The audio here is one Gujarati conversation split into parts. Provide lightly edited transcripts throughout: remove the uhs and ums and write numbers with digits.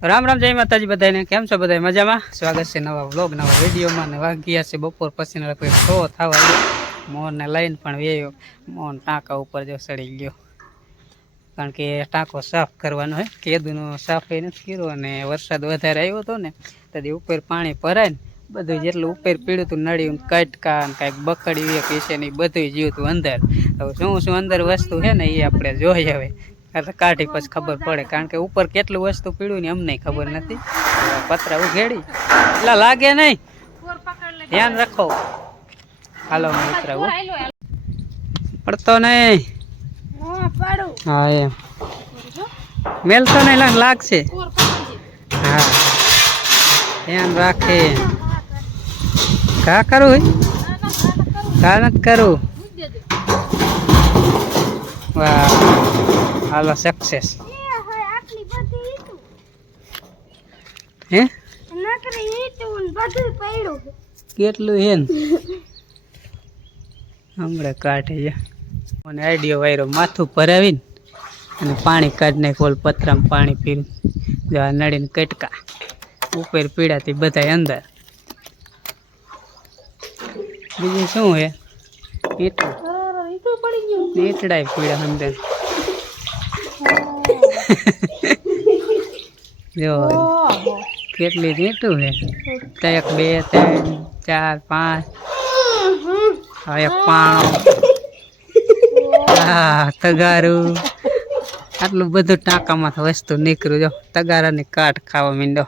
રામ રામ જય માતાજી બધાને કેમ છો બધા મજામાં સ્વાગત છે નવા વ્લોગ નવા વિડીયોમાં ને વાગ્યા છે બપોર પછીનો કોઈ શો થવા ગયો મોહનને લઈને પણ વેયો મોહન ટાંકા ઉપર જો સડી ગયો કારણ કે ટાંકો સાફ કરવાનો હોય કેદુનો સાફ એ નથી કર્યો અને વરસાદ વધારે આવ્યો હતો ને તેથી ઉપર પાણી ભરાય ને બધું જેટલું ઉપર પીડ્યું હતું નળ્યું કટકા ને કાંઈક બકડી પીછે ને એ બધું જીવ્યું હતું અંદર હવે શું અંદર વસ્તુ છે ને એ આપણે જોઈ હવે કાઢી પછી ખબર પડે કારણ કે ઉપર કેટલું વસ્તુ પીડ્યું ને અમને ખબર નથી પતરા ઉઘેડી એટલે લાગે નહીં ધ્યાન રાખો હાલો ઉતરાવું પડતો નહીં હા એમ મેલતો નહીં લાગશે હા ધ્યાન રાખે કા કરું કા નથી કરું વાહ હાલો સક્સેસ હે કેટલું હે હમણાં કાઢે મને આઈડિયો વાયરો માથું ભરાવીને અને પાણી કાઢી નાખોલ પતરામાં પાણી પીરું જવા નળીને કટકા ઉપર પીડાતી બધા અંદર બીજું શું હે ઈટડા પીડા અંદર જો કેટલી ઈટું હે 1 2 3 4 5 એક પાણો હા તગારું આટલું બધું ટાંકામાં વસ્તુ નીકળ્યું જો તગારાની કાઠ ખાવા માંડો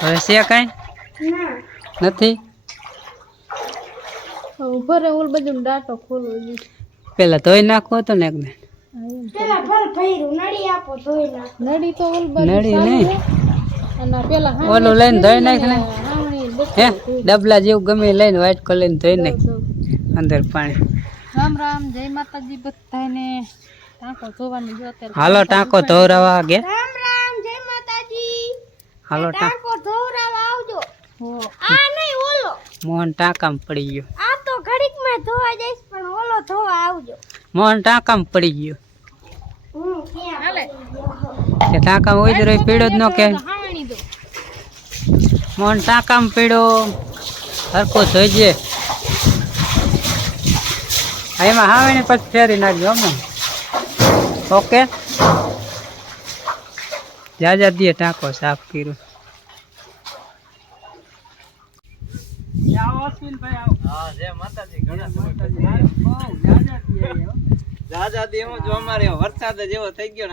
હવે છે કઈ નથી પેલા ધોઈ નાખવો હતો ને એક નળી નહીં ઓલું લઈને ધોઈ નાખ ને હે ડબલા જેવું ગમે લઈને વાઇટ કલર લઈને ધોઈ નાખ અંદર પાણી રામ રામ જય માતાજી બધાને ટાંકો ધોવાની જો અત્યારે હાલો ટાંકો ધોરાવા ગે રામ રામ જય માતાજી હાલો ટાંકો ધોરાવા આવજો આ નહીં ઓલો મોહન ટાંકામાં પડી ગયો આ તો ઘડીક માં ધોવા જઈશ પણ ઓલો ધોવા આવજો મોહન ટાંકામાં પડી ગયો હાલે કે ટાંકામાં હોય તો પીડો જ ન કે હાવણી દો મોહન ટાંકામાં પીડો હરકો જોઈજે એમાં હાવીને પછી ફેરી નાખજો અમે ઓકે જાજા દે ટાંકો સાફ કર્યો વરસાદ જેવો થઈ ગયો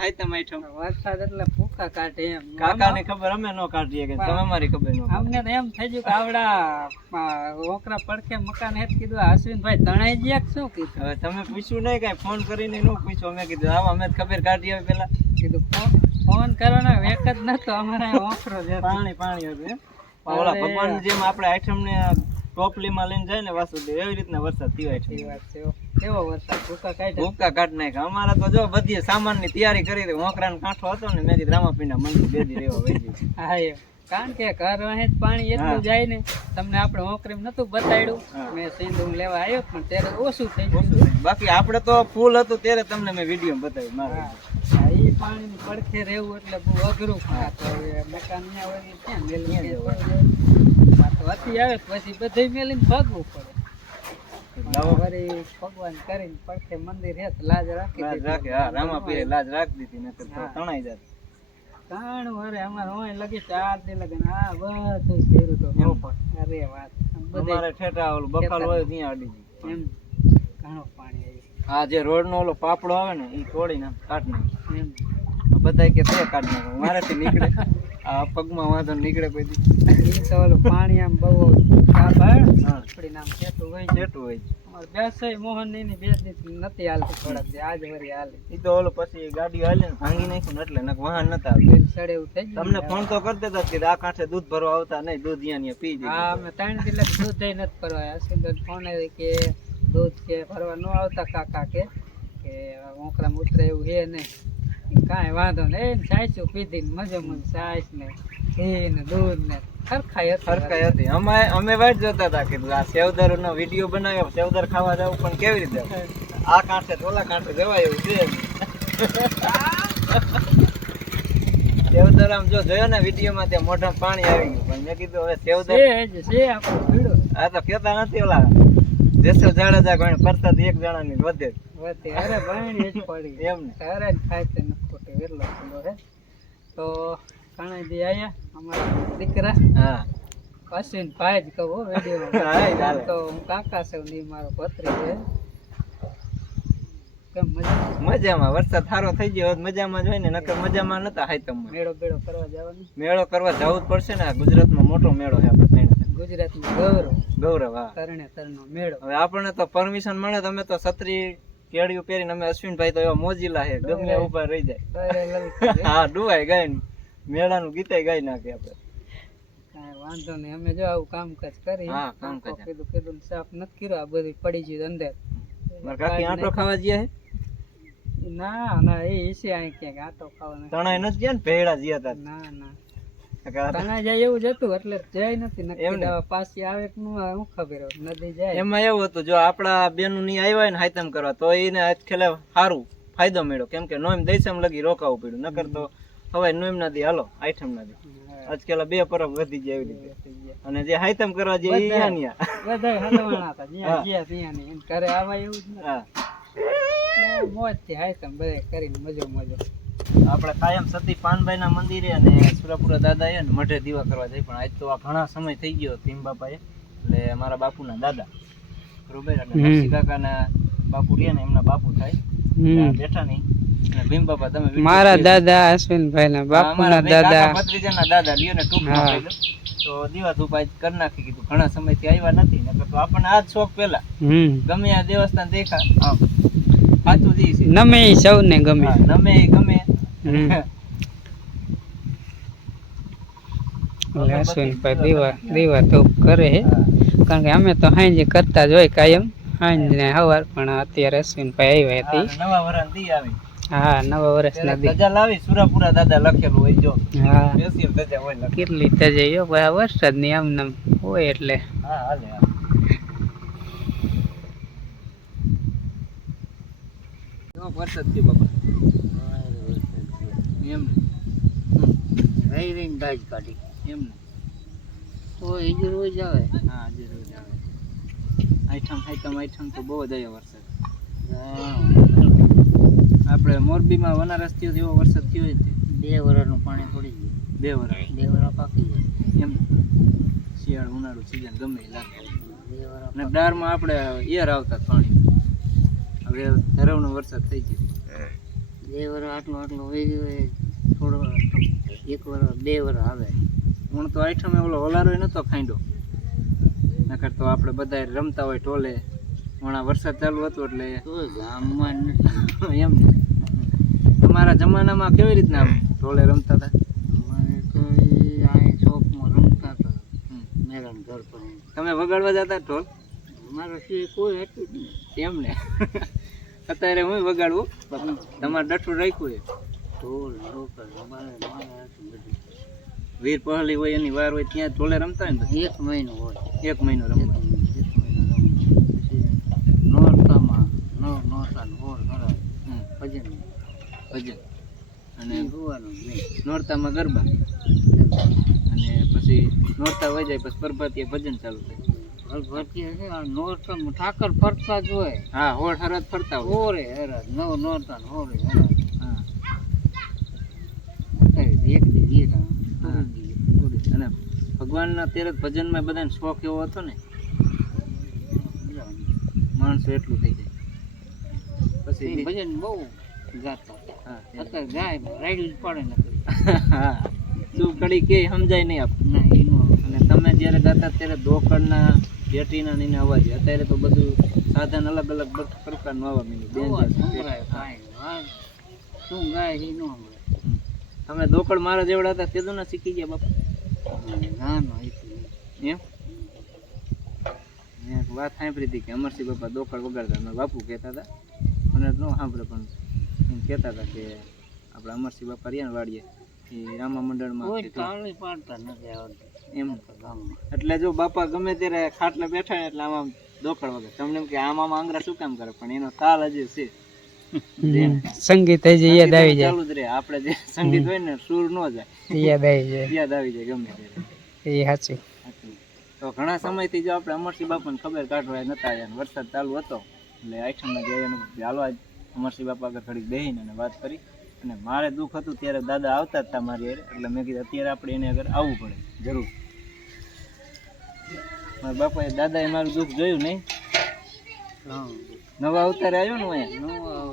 વરસાદ એટલે ભૂખા કાઢે એમ કાકા ને ખબર અમે નો કાઢીએ કે તમે અમારી ખબર નો અમને તો એમ થઈ ગયું કે આવડા ઓકરા પડખે મકાન હેત કીધું અશ્વિનભાઈ તણાઈ ગયા કે શું કીધું હવે તમે પૂછ્યું નહીં કઈ ફોન કરીને નો પૂછ્યું અમે કીધું આવો અમે ખબર કાઢી આવે પેલા કીધું ફોન કરવાનો વેક જ નતો અમારા ઓકરો જ પાણી હતું એમ ઓલા ભગવાન જેમ આપણે આઈટમ ને ટોપલીમાં લઈને જાય ને વાસુદેવ એવી રીતના વરસાદ થયો છે વાત છે કેવો વરસાદ ભૂકા કાઢ્યા ભૂકા કાઢ નાખ્યા અમારા તો જો બધી સામાન ની તૈયારી કરી હતી ઓકરાનો કાંઠો હતો ને મેં કીધું રામાપીના મંદિર બેદી રહેવા વહી ગયું હા એમ કારણ કે ઘર વાહે પાણી એટલું જાય ને તમને આપણે ઓકરીમ નતું બતાડ્યું મેં સીધું લેવા આવ્યો પણ ત્યારે ઓછું થઈ ગયું બાકી આપણે તો ફૂલ હતું ત્યારે તમને મેં વિડીયો બતાવ્યું મારા એ પાણી પડખે રહેવું એટલે બહુ અઘરું તો હવે મકાન ત્યાં હોય ક્યાં મેલી તો હતી આવે પછી બધે મેલીને ભાગવું પડે વળી ભગવાન કરીને પડખે મંદિર હે લાજ રાખી હા રામાપીએ લાજ રાખી દીધી નકર તો તણાઈ જાત કાણું અરે અમારે હોય લગી 4 દી લગન આ બધું કર્યું તો અરે વાત અમારે ઠેઠા ઓલું બકાલ હોય ત્યાં અડી ગયું એમ ઘણું પાણી આવ્યું આ જે રોડ નો ઓલો પાપડો આવે ને એ તોડી નાખ કાઢ નાખ એમ બધા કે તે કાઢ નાખ મારાથી નીકળે આ પગમાં વાંધો નીકળે કોઈ દી ઈ તો ઓલું પાણી આમ બહુ આપડી નામ જેટલું હોય જેટલું હોય અમારે બેસે મોહન ની બે દી નથી હાલતી થોડાક દી આજ વરી હાલે ઈ તો ઓલો પછી ગાડી હાલે ને ભાંગી નાખ્યું ને એટલે નક વાહન નતા આવતા સડે એવું થઈ ગયું તમને ફોન તો કરી દેતા કે આ કાંઠે દૂધ ભરવા આવતા નહીં દૂધ અહીંયા પી જાય હા અમે 3 કિલો દૂધ દઈ નથી ભરવા અશ્વિનભાઈ ફોન આવ્યો કે દૂધ કે ભરવા ન આવતા કાકા કે ઓકરામાં ઉતરે એવું હે નહીં કાંઈ વાંધો ને એને સાચું પીધી ને મજે સાસ ને ઘી ને દૂધ ને ખરખાઈ હતી અમે વાટ જોતા હતા કે આ સેવદર નો વિડીયો બનાવ્યો સેવદર ખાવા જવું પણ કેવી રીતે આ કાંઠે ઓલા કાંઠે જવાય એવું છે સેવદર આમ જો જોયો ને વિડીયોમાં ત્યાં મોઢામાં પાણી આવી ગયું પણ મેં કીધું હવે સેવદર છે આપણો ભીડો આ તો કેતા નથી ઓલા જેસો જાડેજા કોઈ પરસાદ એક જણાની વધે વતી અરે બાણી જ પડી એમ ને અરે ખાય તે નખોટે વેરલો કિલો હે તો કાણાઈ દી આયા અમારા દીકરા હા અશ્વિન ભાઈ જ કહું હા, એ ચાલે. વિડીયો તો હું કાકા છે ની મારો ભત્રી છે કેમ મજા મજામાં વરસાદ સારો થઈ ગયો હોત મજામાં જ હોય ને નકર મજામાં નતા હાઈતમમાં મેળો બેળો કરવા જવાનું મેળો કરવા જવું જ પડશે ને આ ગુજરાતમાં મોટો મેળો છે આપણે ત્રણે. ગુજરાતનું ગૌરવ ગૌરવ હા તરણે તરનો મેળો હવે આપણને તો પરમિશન મળે તો અમે તો છત્રી કેડિયું પહેરીને અમે અશ્વિનભાઈ તો એવા મોજીલા છે ગમે ઉભા રહી જાય અરે લલિત હા ડુવાઈ ગાય મેળાનું ગીતે ગાઈ નાખે આપણે કાંઈ વાંધો નહીં અમે જો આવું કામકાજ કરી હા, કામકાજ. કીધું સાફ નથી કર્યો આ બધી પડી ગયું અંદર મારા કાકી આંટો ખાવા ગયા ના ના એ ઈસે અહીં ક્યાંક આટો ખાવા છે તણાઈ નથી ગયા ને ભેળા ગયા હતા ના ના નકર આ તો- તણા જાય એવું જ હતું એટલે જઈ નથી એમ નક્કી ને? દવા પાછી આવે કે નું આવે હું ખબર હોય. નદી જાય એમાં એવું હતું જો આપડા બેનું ની આવ્યા હોય ને હાઈતમ કરવા તો એને આજખેલે સારું ફાયદો મળ્યો કેમ કે નોમ દૈસમ લગી રોકાવું પડ્યું નકર તો હવે નોમ ના દી હાલો આઈટમ ના દી આજકાલ બે પરબ વધી જાય એવી રીતે અને જે હાઈતમ કરવા જે ઈ ન્યા બધા હલવાણા હતા જ્યાં હા. ગયા ત્યાં નહીં ઘરે આવા એવું જ નથી હા મોજ થી હાય તમે બધા કરીને મજો મજો આપણે કાયમ સતી પાનભાઈ ના મંદિરે અને સુરાપુરા દાદા એ મઢે દીવા કરવા જાય પણ આજ તો આ ઘણા સમય થઈ ગયો ભીમ બાપાએ એટલે મારા બાપુના દાદા બરોબર એટલે નરસિંહ કાકાના બાપુ રહ્યા ને એમના બાપુ થાય ત્યાં બેઠા નહીં અને ભીમ બાપા તમે video મારા જોઈ. દાદા અશ્વિનભાઈ ના હા, બાપુ અમારા ના બે કાકા દાદા ભત્રીજાના દાદા લ્યો ને ટૂંકમાં હા. કહી દઉં. તો દીવા ધૂપ આજ કરી નાખી કીધું ઘણા સમયથી આવ્યા નથી નકર તો આપણને આ જ શોખ પેલા ગમે આ દેવસ્થાન દેખા આમ સાચું જી છે નમે ઈ સૌને ગમે હા, નમે એ ગમે એટલે અશ્વિનભાઈ દીવા ધૂપ કરે છે હા. કારણ કે અમે તો હાંજે કરતા જ હોય કાયમ હાંજ ને સવાર પણ અત્યારે અશ્વિનભાઈ આવ્યા હા, હતી નવા વરાણ દી આવી હા નવા વર્ષના દી ધજા લાવી સુરાપુરા દાદા લખેલું હોય જો હા સ્પેશિયલ ધજા હોય લખેલું. કેટલી તજાઈઓ આ વરસાદ ની આમ નામ હોય એટલે હા હાલે હા. કેવો વરસાદ થયો બાપા એમ રહીને દાજ કાઢી એમ ને તો એ જ રોજ આવે હા આજે રોજ આવે આઈઠમ તો બહુ જ આવ્યો વરસાદ આપણે મોરબીમાં વનારસ થયો એવો વરસાદ થયો જ તે. 2 વર્ષનું પાણી પડી ગયું 2 વર્ષ 2 વર્ષ પાકી જાય એમ શિયાળ ઉનાળુ સીઝન ગમે એ લાગે 2 વર્ષ અને ડારમાં આપણે એર આવતા પાણી હવે ધરવનો વરસાદ થઈ ગયો 2 વર્ષ આટલું વહી ગયું થોડો 1 વર્ષ 2 વર્ષ આવે હું તો આઈઠમે ઓલો ઓલારો નતો ખાંડો નકર તો આપણે બધા રમતા હોય ટોલે હમણાં વરસાદ ચાલુ હતો એટલે તો ગામમાં એમ ને તમારા જમાનામાં કેવી રીતના આમ ટોલે રમતા હતા અમારે તો આ ચોકમાં રમતા હતા હમ. મેરાન ઘર પર તમે વગાડવા જતા ઢોલ અમારે સિવાય કોઈ હતું જ નહીં એમ ને અત્યારે હું વગાડવું તમારે ડઠું રાખ્યું છે ઢોલ લોકલ અમારે હતું બધું વીર પહલી હોય એની વાર હોય ત્યાં ટોલે રમતા હોય ને બધા. 1 મહિનો હોય 1 મહિનો રમવા નોરતામાં નોરતાનું હોળ કરાવે હમ. ભજન ભજન અને હોવાનું નહીં નોરતામાં ગરબા અને પછી નોરતા વહી જાય પછી પરભાતીય ભજન ચાલુ થાય ભરતી હશે આ નોરતામાં ઠાકર ફરતા જ હોય હા હોળ હરાત ફરતા હોય હોરે હરાજ નોરતા ને હોરે હરાજ હા અત્યારે એક દી ગીતા હા. અને ભગવાનના તેરથ ભજનમાં બધાને શોખ એવો હતો ને માણસો એટલું થઈ જાય પછી ભજન બહુ ગાતા હા અત્યારે ગાય રાઈડ જ પડે ને હા શું કડી કે સમજાય નહીં આપ ના એનું અને તમે જ્યારે ગાતા ત્યારે દોકડના બેટરીના ને એને અવાજ અત્યારે તો બધું સાધન અલગ અલગ પ્રકારનું આવવા માંડ્યું સંભળાય કાંઈ વાત શું ગાય એ ન સંભળાય તમે દોકડ મારા જેવડા હતા તે તો ના શીખી ગયા બાપા ના ના એ એમ મેં એક વાત સાંભળી હતી કે અમરસિંહ બાપા દોકડ વગાડતા મારા બાપુ કહેતા હતા મને ન સાંભળે પણ એમ કહેતા હતા કે આપણા અમરસિંહ બાપા રહ્યા ને વાડીએ એ રામા મંડળમાં કોઈ કે તાળી પાડતા નથી આવડતું એમ ગામમાં એટલે જો બાપા ગમે ત્યારે ખાટલે બેઠા ને એટલે આમ દોકડ વગર તમને એમ કે આમ આંગરા શું કામ કરે પણ એનો તાલ હજી છે સંગીત થઈ જાય યાદ આવી જાય, ચાલુ જ રહે. આપણે જે સંગીત હોય ને સુર ન જાય, યાદ આવી જાય, યાદ આવી જાય ગમે ત્યારે. એ સાચું. તો ઘણા સમયથી જો આપણે અમરસિંહ બાપાને ખબર કાઢવા નતા આવ્યા, વરસાદ ચાલુ હતો એટલે આઈટમમાં જઈએ ને હાલો આજ અમરસિંહ બાપા આગળ ઘડીક બેસીને અને વાત કરી. અને મારે દુઃખ હતું ત્યારે દાદા આવતા જ હતા મારી હારે, એટલે મેં કીધું અત્યારે આપણે એને આગળ આવવું પડે જરૂર. મારા બાપાએ દાદાએ મારું દુઃખ જોયું નહીં, નવા અવતારે આવ્યો ને અહીંયા,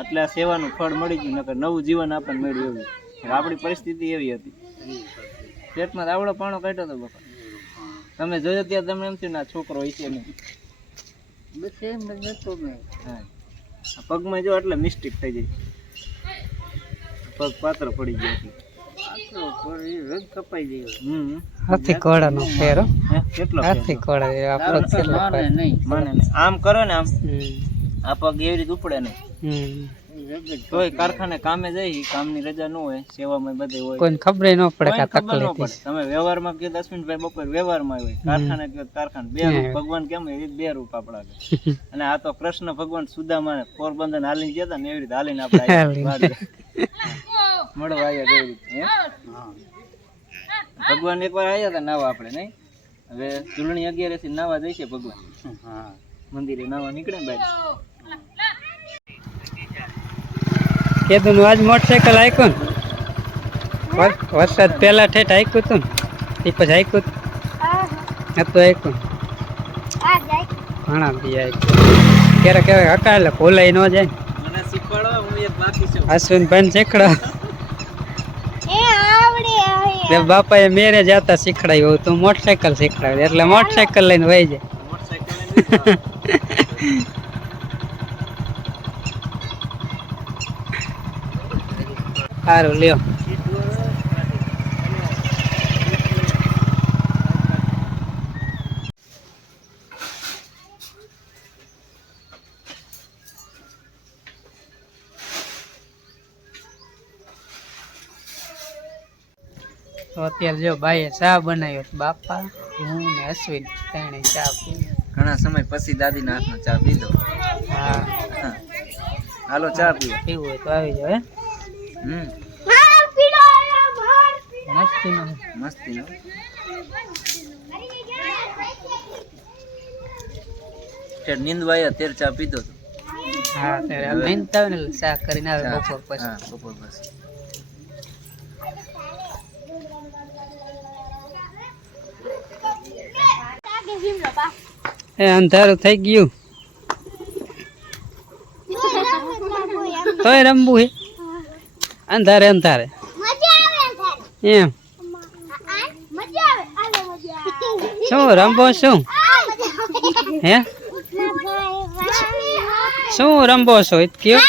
એટલે આ સેવાનું ફળ મળી ગયું, નકર નવું જીવન આપણને મળ્યું એવું. આપણી પરિસ્થિતિ એવી હતી, પેટમાં આવડો પાણો કાઢ્યો હતો બાપા. તમે જોયો ત્યારે તમને એમ થયું ને આ છોકરો હોય છે નહીં, હા પગમાં જો એટલે મિસ્ટેક થઈ જાય, પગ પાત્ર પડી ગયો એટલે કપાઈ ગયો. હાથી ઘોડાનો ફેર હો. કેટલો હાથી ઘોડા આપણો કેટલો ફેર. માને નહીં. આમ કરો ને આમ આ પગ એવી રીતે ઉપડે નહીં. તોય કારખાને કામે જાય, કામની રજા ન હોય, સેવામાં બધે હોય, કોઈને ખબર ન પડે કે ખબર ન તકલીફ પડે. તમે વ્યવહારમાં કહો અશ્વિનભાઈ બપોર વ્યવહારમાં હોય, કારખાને કહો કારખાને. બે રૂપ ભગવાન કેમ એ બે રૂપ આપણા આગળ. અને આ તો કૃષ્ણ ભગવાન સુદામાને પોરબંદર હાલીને ગયા હતા ને એવી રીતે હાલીને આપણે મળવા આવ્યા એવી રીતે. ભગવાન એકવાર આવ્યા હતા નાવા આપણે નહીં, હવે ચૂંટણી 11 થી નાવા જઈશે ભગવાન, મંદિરે નાવા નીકળે ને બહાર. કીધું આજ મોટરસાયકલ હાંક્યું ને, વરસાદ પહેલા ઠેઠ હાંક્યું હતું ને, એ પછી હાંક્યું હતું હાંક્યું ઘણા બી હાંક્યું. ક્યારેક ક્યારેક હકા એટલે ભૂલાઈ ન જાય. મને શીખવાડો, હું એક બાકી છું. અશ્વિનભાઈ શીખડો, બાપાએ મેરે જતા શીખડાયું, તું મોટરસાયકલ શીખડાવે એટલે મોટરસાયકલ લઈને વહી જાય. સારું લ્યો. તો અત્યારે જો ભાઈએ ચા બનાવ્યો, બાપા હું ને અશ્વિન ત્રણે ચા પીએ. ઘણા સમય પછી દાદીના હાથનો ચા પીધો. હા હાલો ચા પીવો. પીવું હોય તો આવી જાવ. મસ્તી નો મસ્તી નો નીંદવાયા તેર ચા પીધો તો. હા ત્યારે મહેનત આવે ને ચા કરીને આવે બપોર પછી. હા બપોર પછી. એ અંધારું થઈ ગયું તોય રમવું હે અંધારે અંધારે એમ. શું રમવો શું હે શું રમવો છો એ કયો.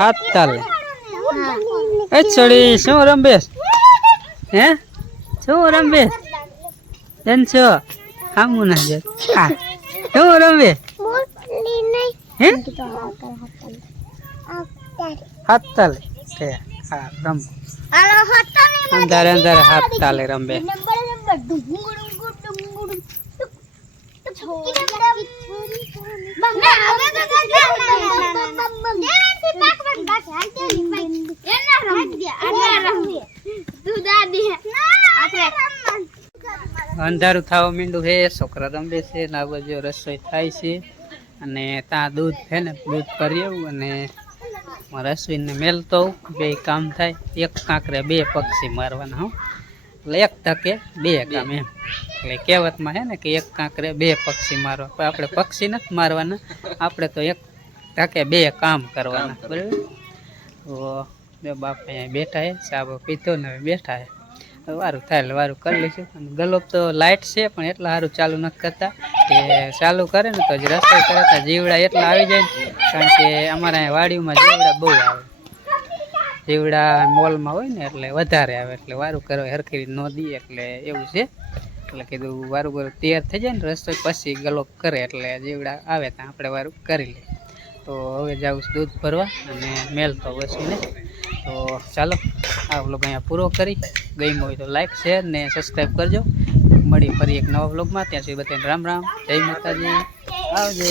હાથ તાલે એ છોડી શું રમબેસ હે શું રમબેસ એમ છો આમું ના જાય. હા શું રમે હે હાથ તાલે હા રમ અંધારે અંધારે હાથ તાલે રમે. અંધારું થવા માંડ્યું છે, છોકરા રમે છે ને આ બાજુ રસોઈ થાય છે અને ત્યાં દૂધ છે ને દૂધ કરી આવું અને મારા અશ્વિનને મેલતો બે કામ થાય. એક કાંકરે બે પક્ષી મારવાના હો એટલે એક તકે બે કામ એમ. એટલે કહેવતમાં છે ને કે એક કાંકરે બે પક્ષી મારવા, પણ આપણે પક્ષી નથી મારવાના, આપણે તો એક તકે બે કામ કરવાના બરાબર. તો બાપ અહીંયા બેઠા છે, સાબો પીતો ને હવે બેઠા છે. વારું થાય એટલે વારું કરી લઈશું. અને ગલોબ તો લાઇટ છે પણ એટલા સારું ચાલુ નથી કરતા, કે ચાલુ કરે ને તો જ રસોઈ કરતા જીવડા એટલા આવી જાય ને, કારણ કે અમારા અહીંયા વાડીમાં જીવડા બહુ આવે, જીવડા મોલમાં હોય ને એટલે વધારે આવે, એટલે વારું કરવા હરખી રીત ન દઈએ એટલે એવું છે. એટલે કીધું વારું વારું તૈયાર થઈ જાય ને રસોઈ પછી ગલોબ કરે એટલે જીવડા આવે ત્યાં આપણે વારું કરી લઈએ. તો હવે જાઉં દૂધ ભરવા અને મેલતો વસીને. તો ચાલો આ વ્લોગ અહીંયા પૂરો કરી. ગમ્યો હોય તો લાઈક શેર ને સબસ્ક્રાઈબ કરજો. મળી ફરી એક નવા વ્લોગમાં, ત્યાં સુધી બધાને રામ રામ, જય માતાજી, આવજો.